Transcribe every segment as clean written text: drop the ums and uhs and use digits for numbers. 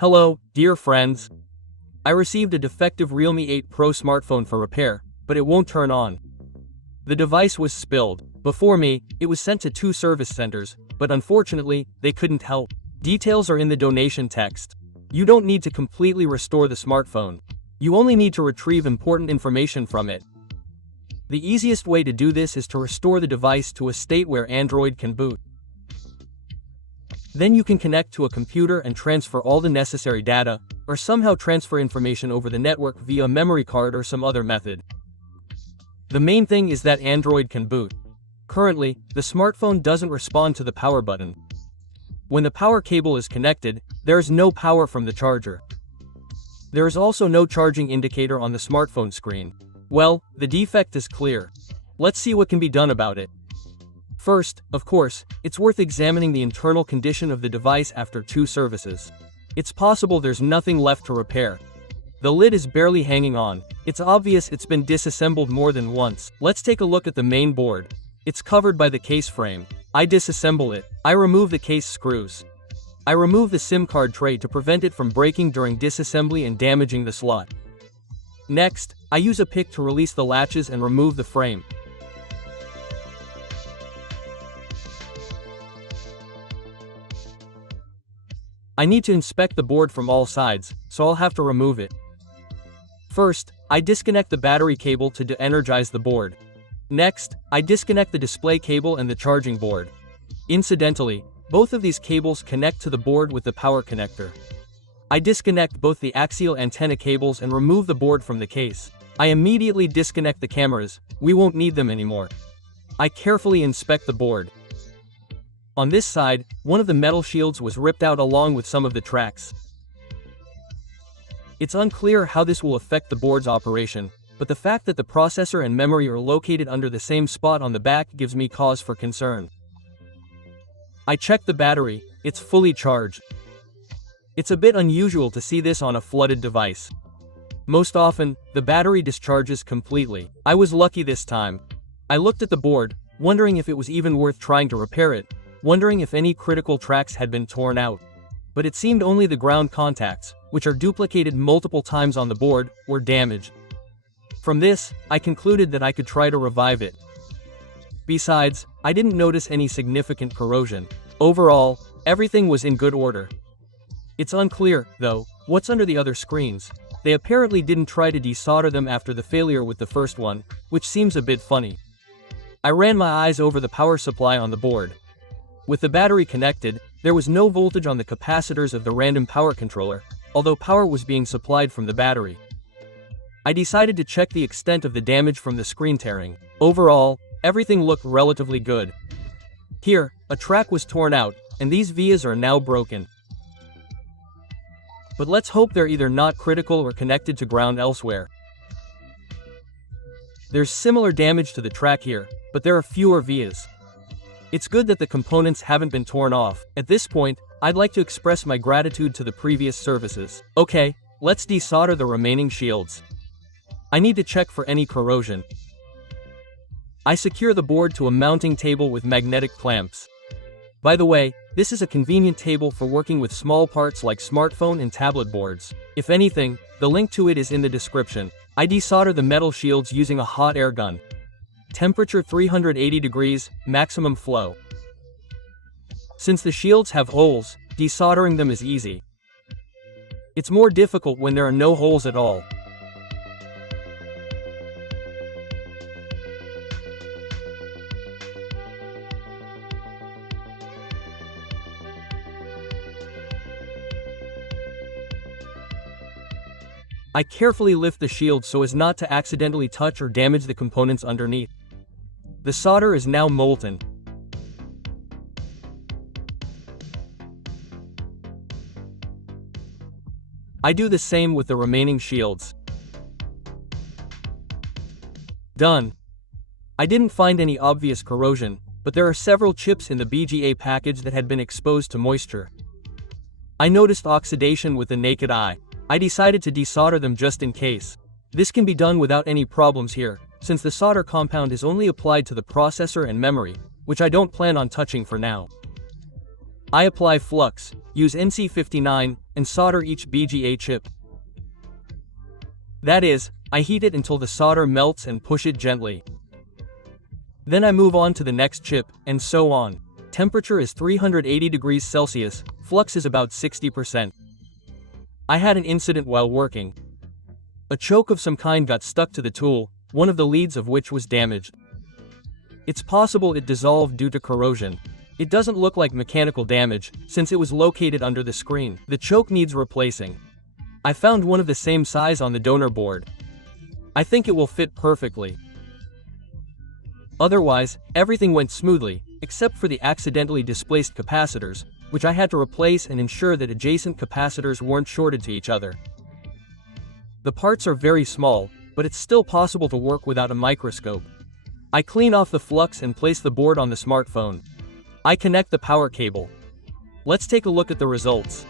Hello, dear friends. I received a defective Realme 8 Pro smartphone for repair, but it won't turn on. The device was spilled. Before me, it was sent to 2 service centers, but unfortunately, they couldn't help. Details are in the donation text. You don't need to completely restore the smartphone. You only need to retrieve important information from it. The easiest way to do this is to restore the device to a state where Android can boot. Then you can connect to a computer and transfer all the necessary data, or somehow transfer information over the network via a memory card or some other method. The main thing is that Android can boot. Currently, the smartphone doesn't respond to the power button. When the power cable is connected, there is no power from the charger. There is also no charging indicator on the smartphone screen. Well, the defect is clear. Let's see what can be done about it. First, of course, it's worth examining the internal condition of the device after 2 services. It's possible there's nothing left to repair. The lid is barely hanging on. It's obvious it's been disassembled more than once. Let's take a look at the main board. It's covered by the case frame. I disassemble it. I remove the case screws. I remove the SIM card tray to prevent it from breaking during disassembly and damaging the slot. Next, I use a pick to release the latches and remove the frame. I need to inspect the board from all sides, so I'll have to remove it. First, I disconnect the battery cable to de-energize the board. Next, I disconnect the display cable and the charging board. Incidentally, both of these cables connect to the board with the power connector. I disconnect both the axial antenna cables and remove the board from the case. I immediately disconnect the cameras. We won't need them anymore. I carefully inspect the board. On this side, one of the metal shields was ripped out along with some of the tracks. It's unclear how this will affect the board's operation, but the fact that the processor and memory are located under the same spot on the back gives me cause for concern. I check the battery. It's fully charged. It's a bit unusual to see this on a flooded device. Most often, the battery discharges completely. I was lucky this time. I looked at the board, wondering if it was even worth trying to repair it, wondering if any critical tracks had been torn out. But it seemed only the ground contacts, which are duplicated multiple times on the board, were damaged. From this, I concluded that I could try to revive it. Besides, I didn't notice any significant corrosion. Overall, everything was in good order. It's unclear, though, what's under the other screens. They apparently didn't try to desolder them after the failure with the first one, which seems a bit funny. I ran my eyes over the power supply on the board. With the battery connected, there was no voltage on the capacitors of the random power controller, although power was being supplied from the battery. I decided to check the extent of the damage from the screen tearing. Overall, everything looked relatively good. Here, a track was torn out, and these vias are now broken. But let's hope they're either not critical or connected to ground elsewhere. There's similar damage to the track here, but there are fewer vias. It's good that the components haven't been torn off. At this point, I'd like to express my gratitude to the previous services. Okay, let's desolder the remaining shields. I need to check for any corrosion. I secure the board to a mounting table with magnetic clamps. By the way, this is a convenient table for working with small parts like smartphone and tablet boards. If anything, the link to it is in the description. I desolder the metal shields using a hot air gun. Temperature 380 degrees, maximum flow. Since the shields have holes, desoldering them is easy. It's more difficult when there are no holes at all. I carefully lift the shield so as not to accidentally touch or damage the components underneath. The solder is now molten. I do the same with the remaining shields. Done. I didn't find any obvious corrosion, but there are several chips in the BGA package that had been exposed to moisture. I noticed oxidation with the naked eye. I decided to desolder them just in case. This can be done without any problems here, since the solder compound is only applied to the processor and memory, which I don't plan on touching for now. I apply flux, use NC59, and solder each BGA chip. That is, I heat it until the solder melts and push it gently. Then I move on to the next chip, and so on. Temperature is 380 degrees Celsius, flux is about 60%. I had an incident while working. A choke of some kind got stuck to the tool, one of the leads of which was damaged. It's possible it dissolved due to corrosion. It doesn't look like mechanical damage, since it was located under the screen. The choke needs replacing. I found one of the same size on the donor board. I think it will fit perfectly. Otherwise, everything went smoothly, except for the accidentally displaced capacitors, which I had to replace and ensure that adjacent capacitors weren't shorted to each other. The parts are very small, but it's still possible to work without a microscope. I clean off the flux and place the board on the smartphone. I connect the power cable. Let's take a look at the results.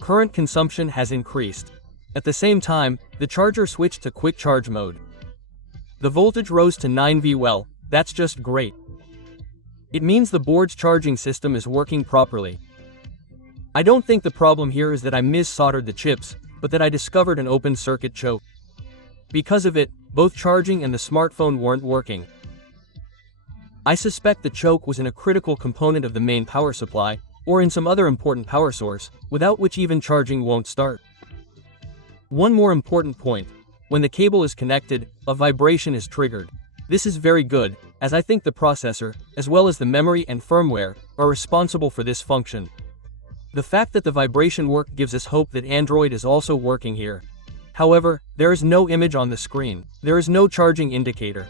Current consumption has increased. At the same time, the charger switched to quick charge mode. The voltage rose to 9V. Well, that's just great. It means the board's charging system is working properly. I don't think the problem here is that I mis-soldered the chips, but that I discovered an open circuit choke. Because of it, both charging and the smartphone weren't working. I suspect the choke was in a critical component of the main power supply, or in some other important power source, without which even charging won't start. One more important point: when the cable is connected, a vibration is triggered. This is very good, as I think the processor, as well as the memory and firmware, are responsible for this function. The fact that the vibration worked gives us hope that Android is also working here. However, there is no image on the screen. There is no charging indicator.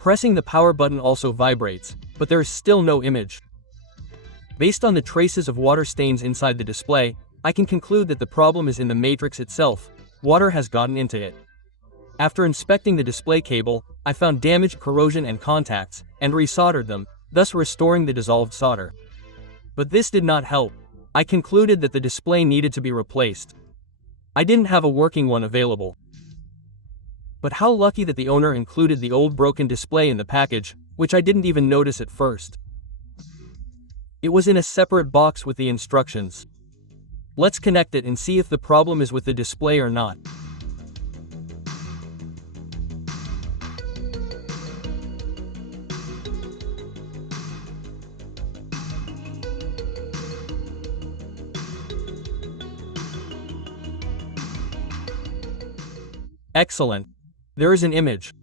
Pressing the power button also vibrates, but there is still no image. Based on the traces of water stains inside the display, I can conclude that the problem is in the matrix itself. Water has gotten into it. After inspecting the display cable, I found damaged corrosion and contacts, and resoldered them, thus restoring the dissolved solder. But this did not help. I concluded that the display needed to be replaced. I didn't have a working one available. But how lucky that the owner included the old broken display in the package, which I didn't even notice at first. It was in a separate box with the instructions. Let's connect it and see if the problem is with the display or not. Excellent. There is an image.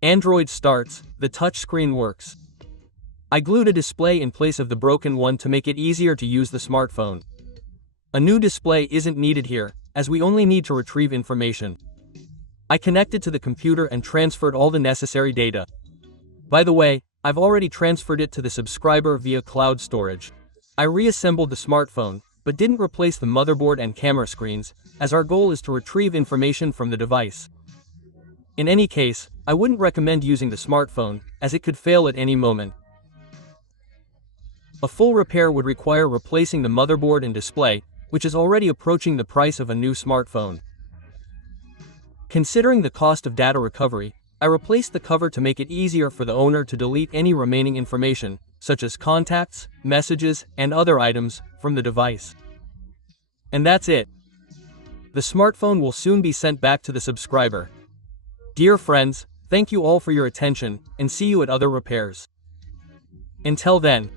Android starts, the touchscreen works. I glued a display in place of the broken one to make it easier to use the smartphone. A new display isn't needed here, as we only need to retrieve information. I connected to the computer and transferred all the necessary data. By the way, I've already transferred it to the subscriber via cloud storage. I reassembled the smartphone, but didn't replace the motherboard and camera screens, as our goal is to retrieve information from the device. In any case, I wouldn't recommend using the smartphone, as it could fail at any moment. A full repair would require replacing the motherboard and display, which is already approaching the price of a new smartphone. Considering the cost of data recovery, I replaced the cover to make it easier for the owner to delete any remaining information, such as contacts, messages, and other items, from the device. And that's it. The smartphone will soon be sent back to the subscriber. Dear friends, thank you all for your attention, and see you at other repairs. Until then.